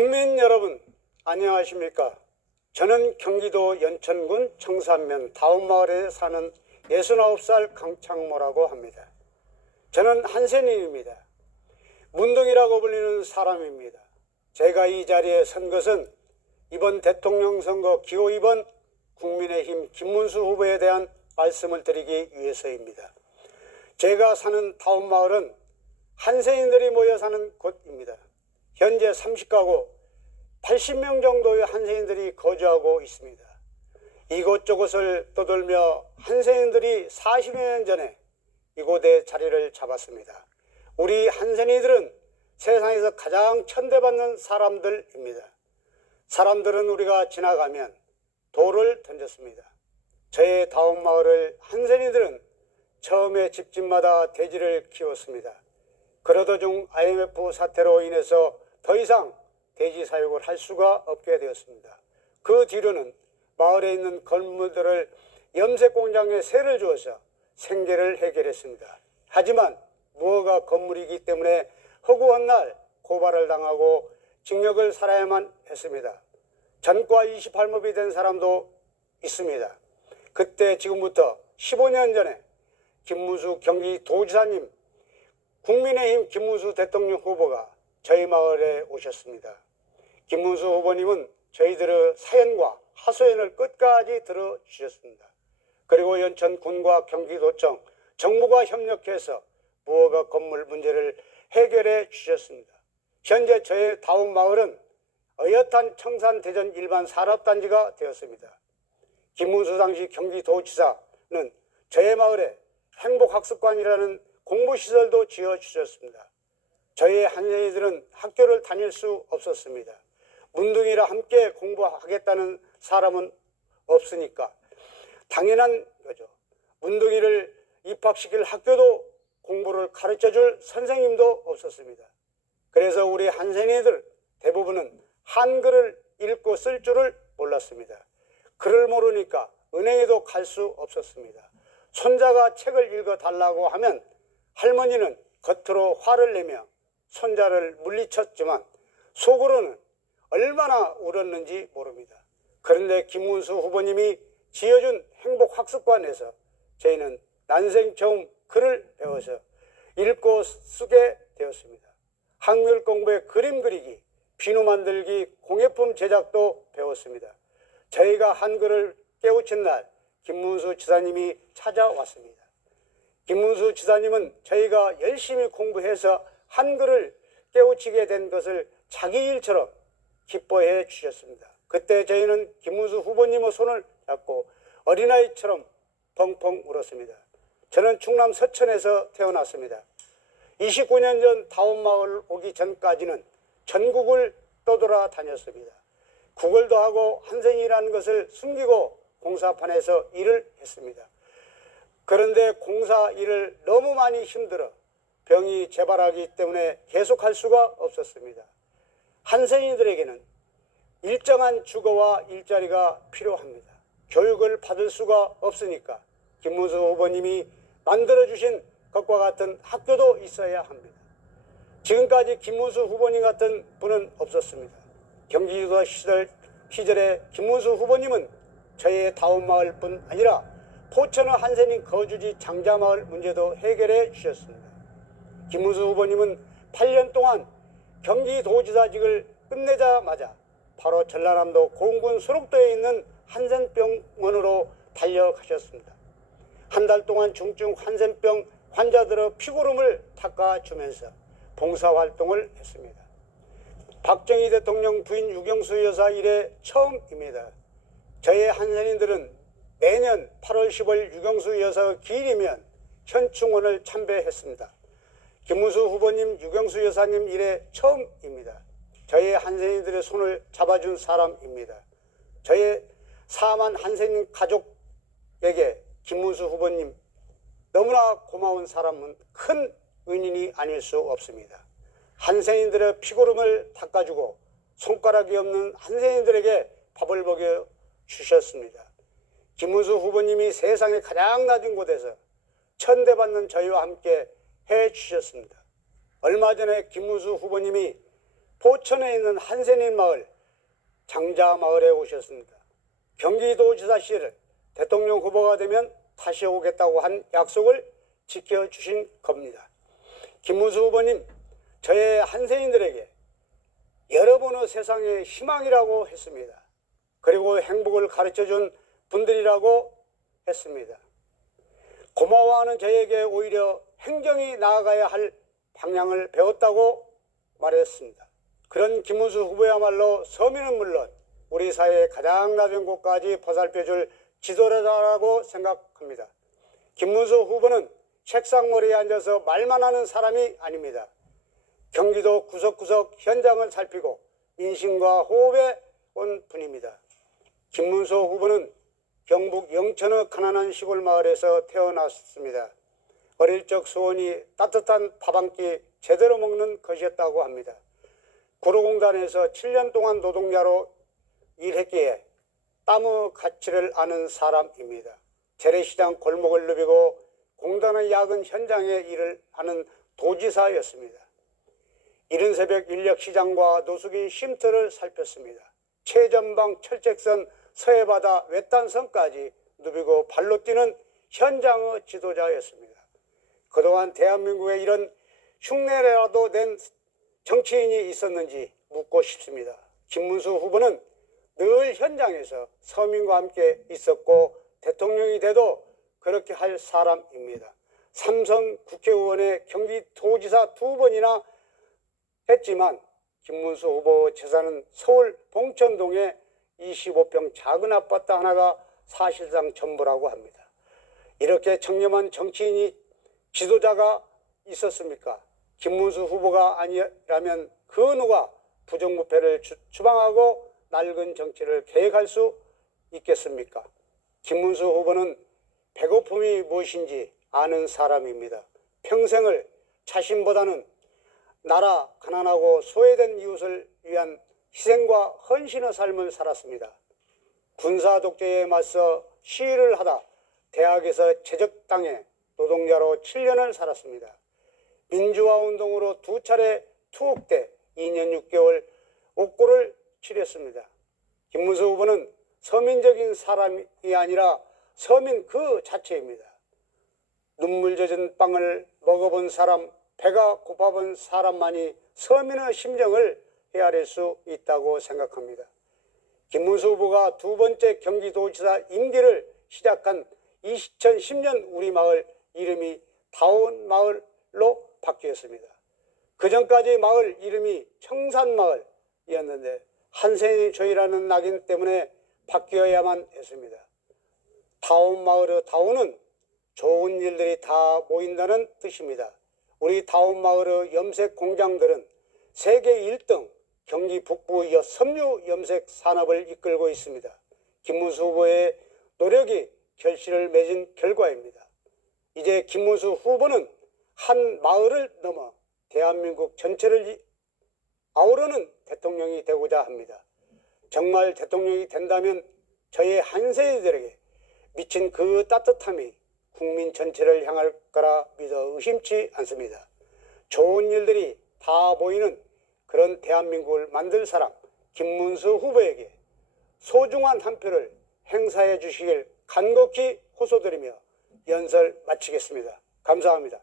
국민 여러분, 안녕하십니까? 저는 경기도 연천군 청산면 다운마을에 사는 69살 강창모라고 합니다. 저는 한센인입니다. 문둥이라고 불리는 사람입니다. 제가 이 자리에 선 것은 이번 대통령 선거 기호 2번 국민의힘 김문수 후보에 대한 말씀을 드리기 위해서입니다. 제가 사는 다운마을은 한센인들이 모여 사는 곳입니다. 현재 30가구 80명 정도의 한센인들이 거주하고 있습니다. 이곳저곳을 떠돌며 한센인들이 40여 년 전에 이곳에 자리를 잡았습니다. 우리 한센인들은 세상에서 가장 천대받는 사람들입니다. 사람들은 우리가 지나가면 돌을 던졌습니다. 저의 다운마을을 한센인들은 처음에 집집마다 돼지를 키웠습니다. 그러던 중 IMF 사태로 인해서 더 이상 돼지 사육을 할 수가 없게 되었습니다. 그 뒤로는 마을에 있는 건물들을 염색 공장에 세를 주어서 생계를 해결했습니다. 하지만 무허가 건물이기 때문에 허구한 날 고발을 당하고 징역을 살아야만 했습니다. 전과 28법이 된 사람도 있습니다. 그때 지금부터 15년 전에 김문수 경기도지사님, 국민의힘 김문수 대통령 후보가 저희 마을에 오셨습니다. 김문수 후보님은 저희들의 사연과 하소연을 끝까지 들어주셨습니다. 그리고 연천군과 경기도청, 정부가 협력해서 무허가 건물 문제를 해결해 주셨습니다. 현재 저희 다운마을은 어엿한 청산대전 일반 산업단지가 되었습니다. 김문수 당시 경기도지사는 저희 마을에 행복학습관이라는 공부시설도 지어주셨습니다. 저희 한센인들은 학교를 다닐 수 없었습니다. 문둥이라 함께 공부하겠다는 사람은 없으니까 당연한 거죠. 문둥이를 입학시킬 학교도 공부를 가르쳐줄 선생님도 없었습니다. 그래서 우리 한센인들 대부분은 한글을 읽고 쓸 줄을 몰랐습니다. 글을 모르니까 은행에도 갈 수 없었습니다. 손자가 책을 읽어달라고 하면 할머니는 겉으로 화를 내며 손자를 물리쳤지만 속으로는 얼마나 울었는지 모릅니다. 그런데 김문수 후보님이 지어준 행복학습관에서 저희는 난생 처음 글을 배워서 읽고 쓰게 되었습니다. 한글 공부에 그림 그리기, 비누 만들기, 공예품 제작도 배웠습니다. 저희가 한글을 깨우친 날 김문수 지사님이 찾아왔습니다. 김문수 지사님은 저희가 열심히 공부해서 한글을 깨우치게 된 것을 자기 일처럼 기뻐해 주셨습니다. 그때 저희는 김문수 후보님의 손을 잡고 어린아이처럼 펑펑 울었습니다. 저는 충남 서천에서 태어났습니다. 29년 전 다운마을 오기 전까지는 전국을 떠돌아다녔습니다. 구걸도 하고 한센이라는 것을 숨기고 공사판에서 일을 했습니다. 그런데 공사 일을 너무 많이 힘들어 병이 재발하기 때문에 계속할 수가 없었습니다. 한센인들에게는 일정한 주거와 일자리가 필요합니다. 교육을 받을 수가 없으니까 김문수 후보님이 만들어주신 것과 같은 학교도 있어야 합니다. 지금까지 김문수 후보님 같은 분은 없었습니다. 경기도 시절에 김문수 후보님은 저희의 다운마을뿐 아니라 포천의 한센인 거주지 장자마을 문제도 해결해 주셨습니다. 김문수 후보님은 8년 동안 경기도지사직을 끝내자마자 바로 전라남도 공군 소록도에 있는 한센병원으로 달려가셨습니다. 한 달 동안 중증 한센병 환자들의 피고름을 닦아주면서 봉사활동을 했습니다. 박정희 대통령 부인 유경수 여사 이래 처음입니다. 저희 한센인들은 매년 8월 10일 유경수 여사의 기일이면 현충원을 참배했습니다. 김문수 후보님, 유경수 여사님 이래 처음입니다. 저희 한센인들의 손을 잡아준 사람입니다. 저희 사만 한센인 가족에게 김문수 후보님 너무나 고마운 사람은 큰 은인이 아닐 수 없습니다. 한센인들의 피고름을 닦아주고 손가락이 없는 한센인들에게 밥을 먹여 주셨습니다. 김문수 후보님이 세상에 가장 낮은 곳에서 천대받는 저희와 함께 해주셨습니다. 얼마 전에 김문수 후보님이 포천에 있는 한센인 마을 장자마을에 오셨습니다. 경기도지사 시절 대통령 후보가 되면 다시 오겠다고 한 약속을 지켜주신 겁니다. 김문수 후보님, 저의 한센인들에게 여러분의 세상의 희망이라고 했습니다. 그리고 행복을 가르쳐준 분들이라고 했습니다. 고마워하는 저에게 오히려 행정이 나아가야 할 방향을 배웠다고 말했습니다. 그런 김문수 후보야말로 서민은 물론 우리 사회의 가장 낮은 곳까지 보살펴줄 지도자라고 생각합니다. 김문수 후보는 책상머리에 앉아서 말만 하는 사람이 아닙니다. 경기도 구석구석 현장을 살피고 민심과 호흡에 온 분입니다. 김문수 후보는 경북 영천의 가난한 시골 마을에서 태어났습니다. 어릴 적 소원이 따뜻한 밥 한 끼 제대로 먹는 것이었다고 합니다. 구로공단에서 7년 동안 노동자로 일했기에 땀의 가치를 아는 사람입니다. 재래시장 골목을 누비고 공단의 야근 현장에 일을 하는 도지사였습니다. 이른 새벽 인력시장과 노숙인 쉼터를 살폈습니다. 최전방 철책선 서해바다 외딴선까지 누비고 발로 뛰는 현장의 지도자였습니다. 그동안 대한민국에 이런 흉내라도 낸 정치인이 있었는지 묻고 싶습니다. 김문수 후보는 늘 현장에서 서민과 함께 있었고 대통령이 돼도 그렇게 할 사람입니다. 삼선 국회의원의 경기도지사 2번이나 했지만 김문수 후보 재산은 서울 봉천동에 25평 작은 아파트 하나가 사실상 전부라고 합니다. 이렇게 청렴한 정치인이 지도자가 있었습니까? 김문수 후보가 아니라면 그 누가 부정부패를 주방하고 낡은 정치를 계획할 수 있겠습니까? 김문수 후보는 배고픔이 무엇인지 아는 사람입니다. 평생을 자신보다는 나라 가난하고 소외된 이웃을 위한 희생과 헌신의 삶을 살았습니다. 군사 독재에 맞서 시위를 하다 대학에서 제적당해 노동자로 7년을 살았습니다. 민주화운동으로 2차례 투옥돼 2년 6개월 옥고를 치렀습니다. 김문수 후보는 서민적인 사람이 아니라 서민 그 자체입니다. 눈물 젖은 빵을 먹어본 사람, 배가 고파본 사람만이 서민의 심정을 헤아릴 수 있다고 생각합니다. 김문수 후보가 2번째 경기도지사 임기를 시작한 2010년 우리 마을 이름이 다운마을로 바뀌었습니다. 그전까지 마을 이름이 청산마을이었는데 한센이 조이라는 낙인 때문에 바뀌어야만 했습니다. 다운마을의 다운은 좋은 일들이 다 모인다는 뜻입니다. 우리 다운마을의 염색 공장들은 세계 1등 경기 북부 섬유 염색 산업을 이끌고 있습니다. 김문수 후보의 노력이 결실을 맺은 결과입니다. 이제 김문수 후보는 한 마을을 넘어 대한민국 전체를 아우르는 대통령이 되고자 합니다. 정말 대통령이 된다면 저의 한세대들에게 미친 그 따뜻함이 국민 전체를 향할 거라 믿어 의심치 않습니다. 좋은 일들이 다 보이는 그런 대한민국을 만들 사람 김문수 후보에게 소중한 한 표를 행사해 주시길 간곡히 호소드리며 연설 마치겠습니다. 감사합니다.